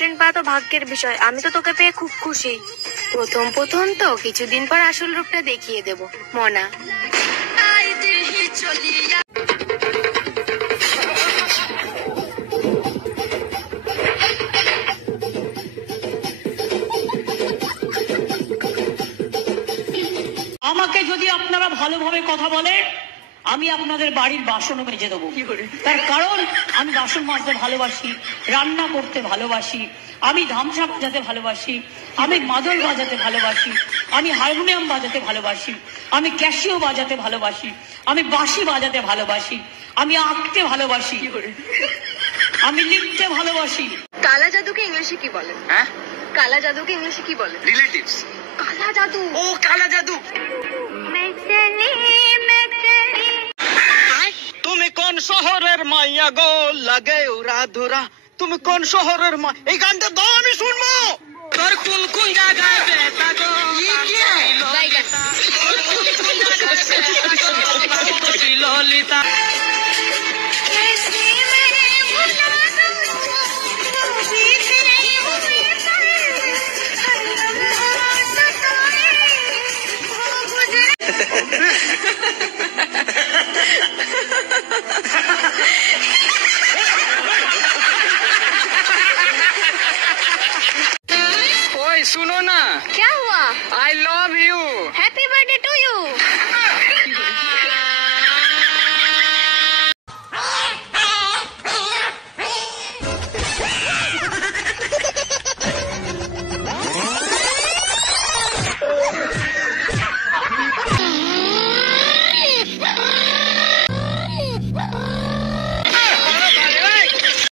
Friend পাওয়া তো ভাগ্যের বিষয়। আমি তো তোকে পেয়ে খুব খুশি। প্রথম প্রথম তো, কিছুদিন পর আসল রূপটা দেখিয়ে দেব মনা। আমাকে যদি আপনারা ভালোভাবে কথা বলেন, আমি আপনাদের বাড়ির বাসনও মেজে দেবো। তার কারণ আমি বাসন মাজতে ভালোবাসি, রান্না করতে ভালোবাসি, আমি ধামসা বাজাতে ভালোবাসি, আমি মাদল বাজাতে ভালোবাসি, আমি হারমোনিয়াম বাজাতে ভালোবাসি, আমি ক্যাসিও বাজাতে ভালোবাসি, আমি বাঁশি বাজাতে ভালোবাসি, আমি আঁকতে ভালোবাসি, আমি লিখতে ভালোবাসি। কালা জাদুকে ইংলিশে কি বলে? হ্যাঁ, কালা জাদুকে ইংলিশে কি বলে? রিলেটিভস। কালা জাদু। ও কালা জাদু। তুমি কোন শহরের মাইয়া গো, লাগে ওরা ধরা। তুমি কোন শহরের মা? এই গানটা দাও, আমি শুনবো। তোর কোন কোন জায়গায় বেতা গো, ললিতা। ওই শুনো না,